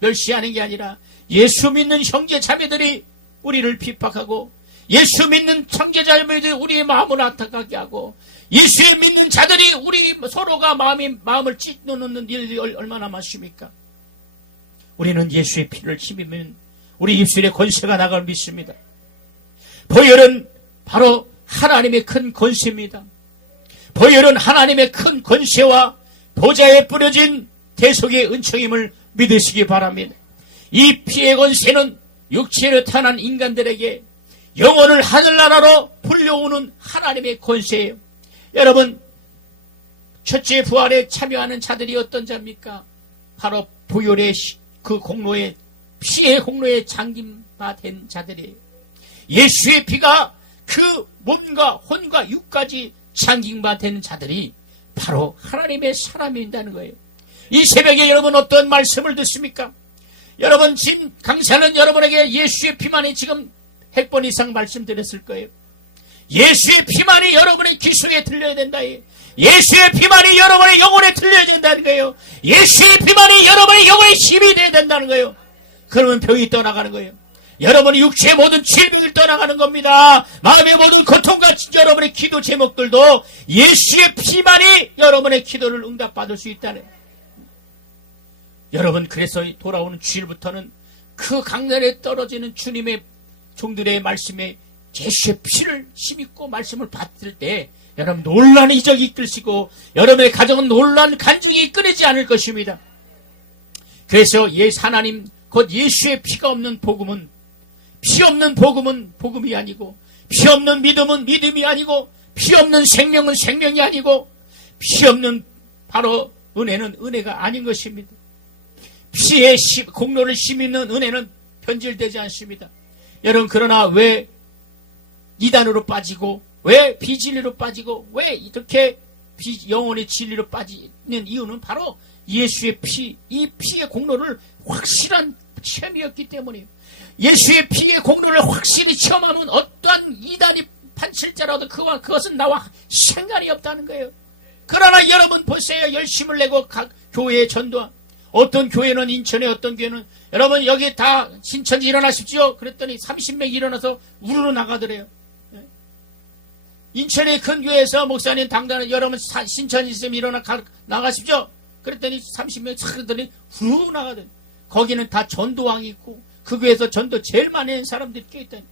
멸시하는 게 아니라 예수 믿는 형제 자매들이 우리를 핍박하고 예수 믿는 형제 자매들이 우리의 마음을 안타깝게 하고 예수 믿는 자들이 우리 서로가 마음을 찢어놓는 일이 얼마나 많습니까? 우리는 예수의 피를 힘입으면 우리 입술에 권세가 나갈 믿습니다. 보혈은 바로 하나님의 큰 권세입니다. 보혈은 하나님의 큰 권세와 보좌에 뿌려진 대속의 은총임을 믿으시기 바랍니다. 이 피의 권세는 육체로 태어난 인간들에게 영혼을 하늘나라로 불려오는 하나님의 권세예요. 여러분, 첫째 부활에 참여하는 자들이 어떤 자입니까? 바로 보혈의 그 공로에 피의 공로에 잠김바 된 자들이에요. 예수의 피가 그 몸과 혼과 육까지 잠김바 되는 자들이 바로 하나님의 사람이라는 거예요. 이 새벽에 여러분 어떤 말씀을 듣습니까? 여러분 지금 강사는 여러분에게 예수의 피만이 지금 100번 이상 말씀드렸을 거예요. 예수의 피만이 여러분의 귀 속에 들려야 된다. 예수의 피만이 여러분의 영혼에 들려야 된다는 거예요. 예수의 피만이 여러분의 영혼에 힘이 돼야 된다는 거예요. 그러면 병이 떠나가는 거예요. 여러분의 육체의 모든 질병을 떠나가는 겁니다. 마음의 모든 고통과 여러분의 기도 제목들도 예수의 피만이 여러분의 기도를 응답받을 수 있다는 거예요. 여러분, 그래서 돌아오는 주일부터는 그 강단에 떨어지는 주님의 종들의 말씀에 예수의 피를 힘입고 말씀을 받을 때 여러분 놀라는 이적이 이끌시고 여러분의 가정은 놀라는 간증이 끊이지 않을 것입니다. 그래서 하나님 곧 예수의 피가 없는 복음은 피 없는 복음은 복음이 아니고 피 없는 믿음은 믿음이 아니고 피 없는 생명은 생명이 아니고 피 없는 바로 은혜는 은혜가 아닌 것입니다. 피의 공로를 힘입는 은혜는 변질되지 않습니다. 여러분, 그러나 왜 이단으로 빠지고 왜 비진리로 빠지고 왜 이렇게 영혼의 진리로 빠지는 이유는 바로 예수의 피, 이 피의 공로를 확실한 체험이었기 때문이에요. 예수의 피의 공로를 확실히 체험하면 어떠한 이단이 판칠자라도 그것은 나와 상관이 없다는 거예요. 그러나 여러분 보세요. 열심을 내고 각 교회에 전도한 어떤 교회는 인천에 어떤 교회는 여러분 여기 다 신천지 일어나십시오. 그랬더니 30명 일어나서 우르르 나가더래요. 인천의 큰 교회에서 목사님 당단은 여러분 신천지 있으면 나가십시오. 그랬더니 30명이 착 그랬더니 우르르 나가더래요. 거기는 다 전도왕이 있고 그 교회에서 전도 제일 많이 하는 사람들이 껴있다니.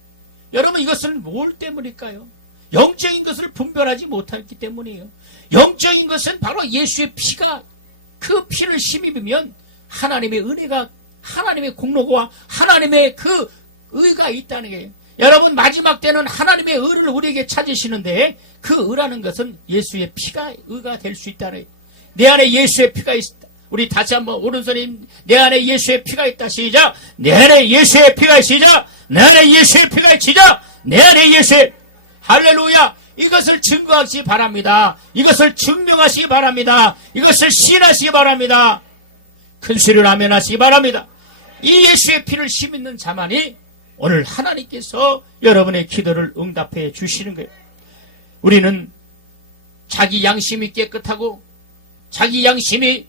여러분 이것은 뭘 때문일까요? 영적인 것을 분별하지 못했기 때문이에요. 영적인 것은 바로 예수의 피가 그 피를 힘입으면 하나님의 은혜가 하나님의 공로가 하나님의 그 의가 있다는 거예요. 여러분 마지막 때는 하나님의 의를 우리에게 찾으시는데 그 의라는 것은 예수의 피가 의가 될 수 있다는 거예요. 내 안에 예수의 피가 있다. 우리 다시 한번 오른손에 내 안에 예수의 피가 있다. 시작. 내 안에 예수의 피가 시작. 내 안에 예수의 피가 시작. 내 안에 예수의 할렐루야. 이것을 증거하시기 바랍니다. 이것을 증명하시기 바랍니다. 이것을 시인하시기 바랍니다. 큰 소리로 아멘 하시기 바랍니다. 이 예수의 피를 힘있는 자만이 오늘 하나님께서 여러분의 기도를 응답해 주시는 거예요. 우리는 자기 양심이 깨끗하고 자기 양심이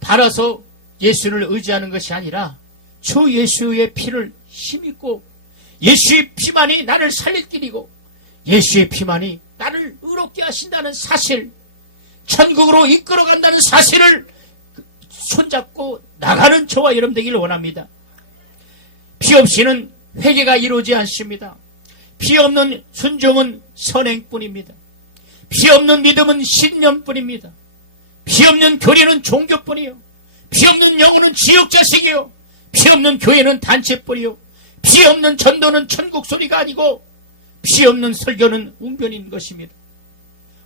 바라서 예수를 의지하는 것이 아니라 주 예수의 피를 힘입고 예수의 피만이 나를 살릴 길이고 예수의 피만이 나를 의롭게 하신다는 사실, 천국으로 이끌어간다는 사실을 손잡고 나가는 저와 여러분 되기를 원합니다. 피 없이는 회개가 이루어지지 않습니다. 피 없는 순종은 선행뿐입니다. 피 없는 믿음은 신념뿐입니다. 피 없는 교리는 종교뿐이요. 피 없는 영혼은 지옥자식이요. 피 없는 교회는 단체뿐이요. 피 없는 전도는 천국 소리가 아니고 피 없는 설교는 웅변인 것입니다.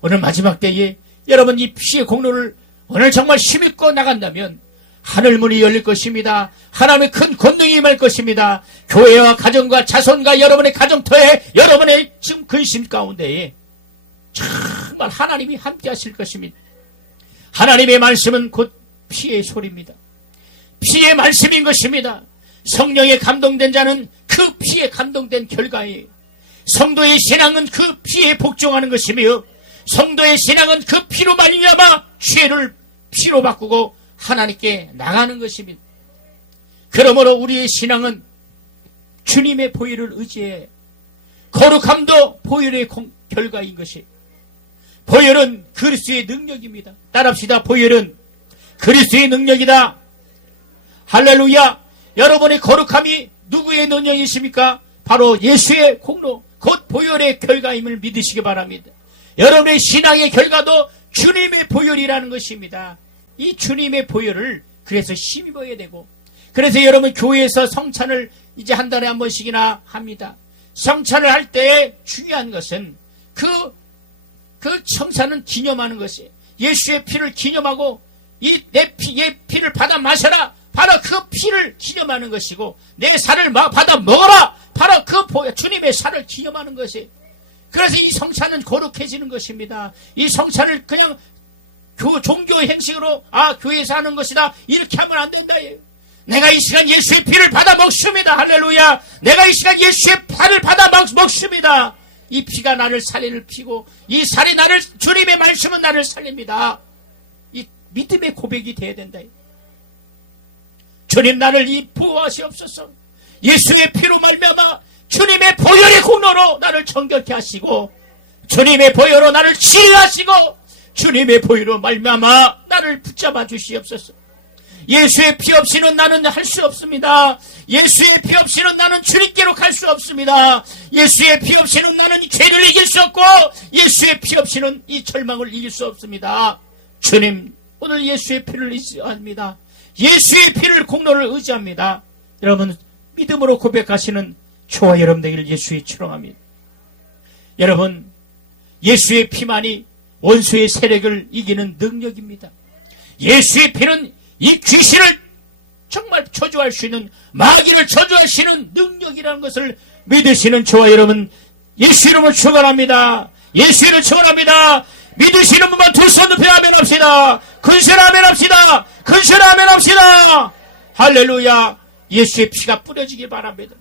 오늘 마지막 때에 여러분 이 피의 공로를 오늘 정말 힘입고 나간다면 하늘문이 열릴 것입니다. 하나님의 큰 권능이 임할 것입니다. 교회와 가정과 자손과 여러분의 가정터에 여러분의 지금 근심 가운데에 정말 하나님이 함께 하실 것입니다. 하나님의 말씀은 곧 피의 소리입니다. 피의 말씀인 것입니다. 성령에 감동된 자는 그 피에 감동된 결과예요. 성도의 신앙은 그 피에 복종하는 것이며 성도의 신앙은 그 피로 말미암아 죄를 피로 바꾸고 하나님께 나가는 것입니다. 그러므로 우리의 신앙은 주님의 보혈을 의지해 거룩함도 보혈의 결과인 것이에요. 보혈은 그리스도의 능력입니다. 따라합시다. 보혈은 그리스도의 능력이다. 할렐루야. 여러분의 거룩함이 누구의 능력이십니까? 바로 예수의 공로, 곧 보혈의 결과임을 믿으시기 바랍니다. 여러분의 신앙의 결과도 주님의 보혈이라는 것입니다. 이 주님의 보혈을 그래서 힘입어야 되고, 그래서 여러분 교회에서 성찬을 이제 한 달에 한 번씩이나 합니다. 성찬을 할 때 중요한 것은 그 성찬은 기념하는 것이에요. 예수의 피를 기념하고 내 피를 받아 마셔라. 바로 그 피를 기념하는 것이고 내 살을 받아 먹어라. 바로 그 주님의 살을 기념하는 것이에요. 그래서 이 성찬은 거룩해지는 것입니다. 이 성찬을 그냥 종교 행식으로 교회에서 하는 것이다 이렇게 하면 안 된다. 내가 이 시간 예수의 피를 받아 먹습니다. 할렐루야. 내가 이 시간 예수의 피를 받아 먹습니다. 이 피가 나를 살릴 피고 이 살이 나를 주님의 말씀은 나를 살립니다. 이 믿음의 고백이 돼야 된다. 주님 나를 이 보호하시옵소서. 예수의 피로 말미암아 주님의 보혈의 공로로 나를 정결케 하시고 주님의 보혈로 나를 치유하시고 주님의 보혈로 말미암아 나를 붙잡아 주시옵소서. 예수의 피 없이는 나는 할 수 없습니다. 예수의 피 없이는 나는 주님께로 갈 수 없습니다. 예수의 피 없이는 나는 죄를 이길 수 없고 예수의 피 없이는 이 절망을 이길 수 없습니다. 주님 오늘 예수의 피를 의지합니다. 예수의 피를 공로를 의지합니다. 여러분 믿음으로 고백하시는 저와 여러분 되기를 예수의 추롱합니다. 여러분 예수의 피만이 원수의 세력을 이기는 능력입니다. 예수의 피는 이 귀신을 정말 저주할 수 있는 마귀를 저주할 수 있는 능력이라는 것을 믿으시는 저와 여러분 예수 이름을 축원합니다. 예수 이름을 축원합니다. 믿으시는 분만 두 손 높여 아멘합시다. 근신 아멘합시다. 근신 아멘합시다. 할렐루야. 예수의 피가 뿌려지길 바랍니다.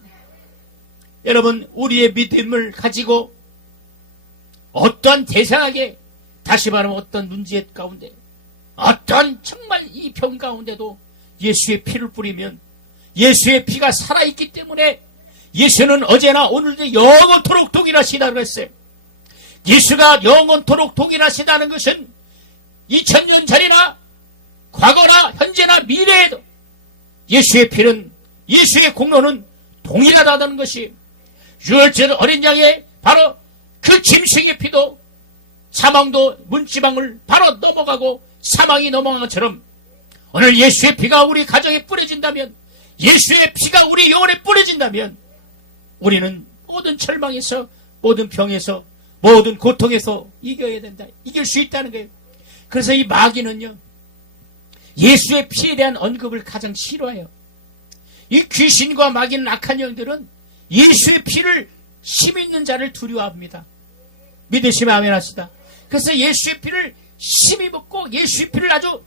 여러분 우리의 믿음을 가지고 어떤 대상하게 다시 말하면 어떤 문제 가운데 어떤 정말 이 병 가운데도 예수의 피를 뿌리면 예수의 피가 살아있기 때문에 예수는 어제나 오늘도 영원토록 동일하시다고 했어요. 예수가 영원토록 동일하시다는 것은 2000년 전이나 과거나 현재나 미래에도 예수의 피는 예수의 공로는 동일하다는 것이 유월절 어린 양의 바로 그 짐승의 피도 사망도 문지방을 바로 넘어가고 사망이 넘어간 것처럼 오늘 예수의 피가 우리 가정에 뿌려진다면 예수의 피가 우리 영혼에 뿌려진다면 우리는 모든 절망에서 모든 병에서 모든 고통에서 이겨야 된다. 이길 수 있다는 거예요. 그래서 이 마귀는요 예수의 피에 대한 언급을 가장 싫어해요. 이 귀신과 마귀는 악한 영들은 예수의 피를 힘있는 자를 두려워합니다. 믿으시면 아멘 하시다. 그래서 예수의 피를 심히 묻고 예수의 피를 아주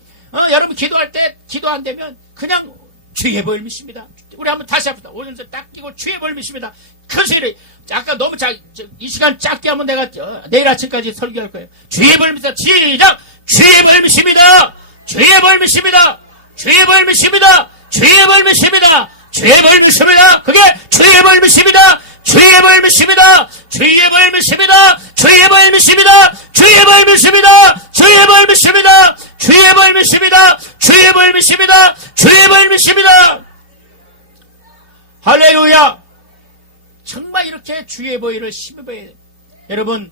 여러분 기도할 때 기도 안 되면 그냥 주의 보혈 믿습니다. 우리 한번 다시 합시다. 오른손 딱 끼고 주의 보혈 믿습니다. 큰 소리를 아까 너무 이 시간 짧게 하면 내가 내일 아침까지 설교할 거예요. 주의 보혈 믿습니다. 시작. 주의 보혈 믿습니다. 주의 보혈 믿습니다. 주의 보혈 믿습니다. 주의 보혈 믿습니다. 주의 보혈 믿습니다. 그게 주의 보혈 믿습니다. 주의 보혈 믿습니다. 주의 보혈 믿습니다. 주의 보혈 믿습니다. 주의 보혈 믿습니다. 주의 보혈 믿습니다. 주의 보혈 믿습니다. 주의 보혈 믿습니다. 주의 보혈 믿습니다. 할렐루야. 정말 이렇게 주의 보혈을 힘입어야 돼요. 여러분,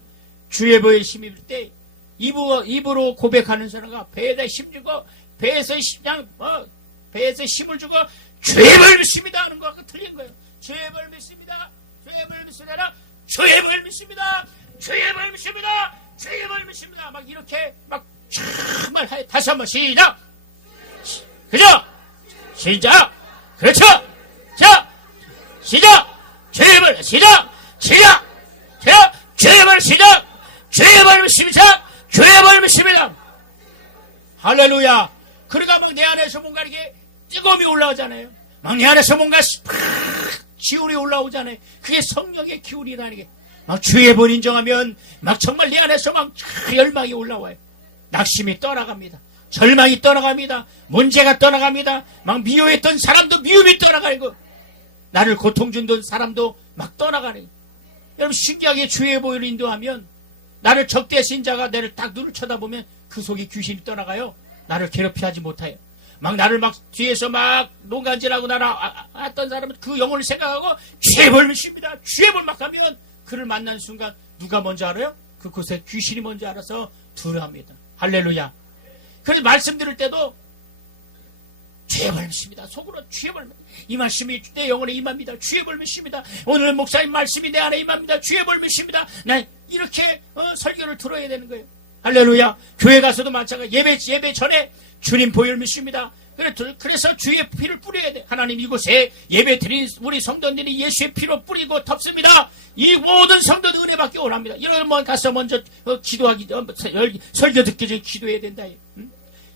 주의 보혈 힘입을 때 입으로 고백하는 사람과 배에다 힘주고 배에서 힘을 주고 주의 보혈 믿습니다 하는 것과 틀린 거예요. 주의 보혈 믿습니다. 주의 보혈 믿습니다. 주의 보혈 믿습니다. 주의 보혈 믿습니다. 주의 보혈 믿습니다. 막 이렇게 막 정말 다시 한번 시작. 그죠? 시작. 그렇죠. 자, 시작. 주의 보혈 시작. 시작. 자, 주의 보혈 시작. 주의 보혈 믿습니다. 주의 보혈 믿습니다. 할렐루야. 그러니까 막 내 안에서 뭔가 이렇게 뜨거움이 올라오잖아요. 막 내 안에서 뭔가 기운이 올라오잖아요. 그게 성령의 기운이라는 게. 막 주의 본 인정하면 막 정말 내 안에서 막 열망이 올라와요. 낙심이 떠나갑니다. 절망이 떠나갑니다. 문제가 떠나갑니다. 막 미워했던 사람도 미움이 떠나가고 나를 고통 준던 사람도 막 떠나가네. 여러분 신기하게 주의 보혈을 인도하면 나를 적대신 자가 나를 딱 눈을 쳐다보면 그 속에 귀신이 떠나가요. 나를 괴롭히 하지 못해요. 막 나를 막 뒤에서 막 농간질하고 나를 왔던 사람은 그 영혼을 생각하고 주의 보혈 믿습니다. 주의 보혈 막 하면 그를 만난 순간 누가 뭔지 알아요? 그곳에 귀신이 뭔지 알아서 두려워합니다. 할렐루야. 그래서 말씀 들을 때도 주의 보혈 믿습니다. 속으로 주의 보혈 이 말씀이 내 영혼에 임합니다. 주의 보혈 믿습니다. 오늘 목사님 말씀이 내 안에 임합니다. 주의 보혈 믿습니다. 나 이렇게 설교를 들어야 되는 거예요. 할렐루야. 교회 가서도 마찬가지. 예배 전에 주님 보혈 믿습니다. 그래서 주의 피를 뿌려야 돼. 하나님 이곳에 예배 드린 우리 성도들이 예수의 피로 뿌리고 덮습니다. 이 모든 성도들 은혜 받기 원합니다. 이러면 가서 먼저 기도하기 설교 듣기 전에 기도해야 된다.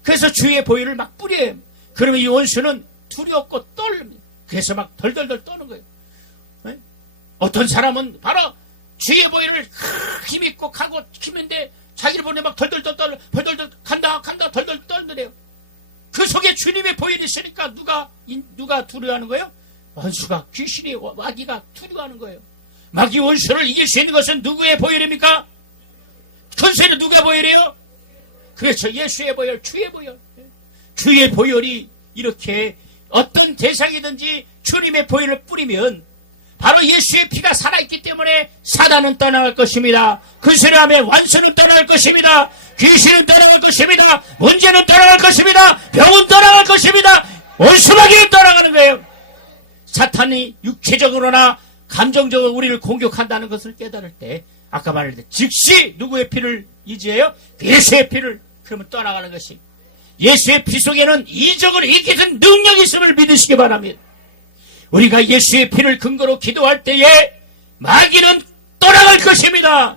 그래서 주의 보혈을 막 뿌려요. 그러면 이 원수는 두렵고 떨립니다. 그래서 막 덜덜덜 떠는 거예요. 어떤 사람은 바로 주의 보혈을 힘있고 가고 힘인데 자기를 보내 막 덜덜덜 간다 덜덜 떨더래요. 그 속에 주님의 보혈이 있으니까 누가 두려워하는 거예요? 원수가 귀신이 마귀가 두려워하는 거예요. 마귀 원수를 이길 수 있는 것은 누구의 보혈입니까? 큰소리는 누가 보혈이에요? 그렇죠. 예수의 보혈, 주의 보혈. 주의 보혈이 이렇게 어떤 대상이든지 주님의 보혈을 뿌리면 바로 예수의 피가 살아있기 때문에 사단은 떠나갈 것입니다. 큰소리 하면 원수는 떠나갈 것입니다. 귀신은 떠나갈 것입니다. 문제는 떠나갈 것입니다. 병은 떠나갈 것입니다. 원수마귀는 떠나가는 거예요. 사탄이 육체적으로나 감정적으로 우리를 공격한다는 것을 깨달을 때 아까 말했듯이 즉시 누구의 피를 의지해요? 예수의 피를. 그러면 떠나가는 것이 예수의 피 속에는 이적을 일으키는 능력이 있음을 믿으시기 바랍니다. 우리가 예수의 피를 근거로 기도할 때에 마귀는 떠나갈 것입니다.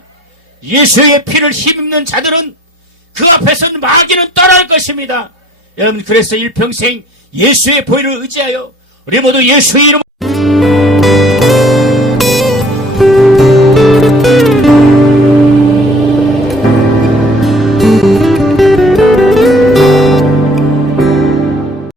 예수의 피를 힘입는 자들은 그 앞에서는 마귀는 떠날 것입니다. 여러분 그래서 일평생 예수의 보혈을 의지하여 우리 모두 예수의 이름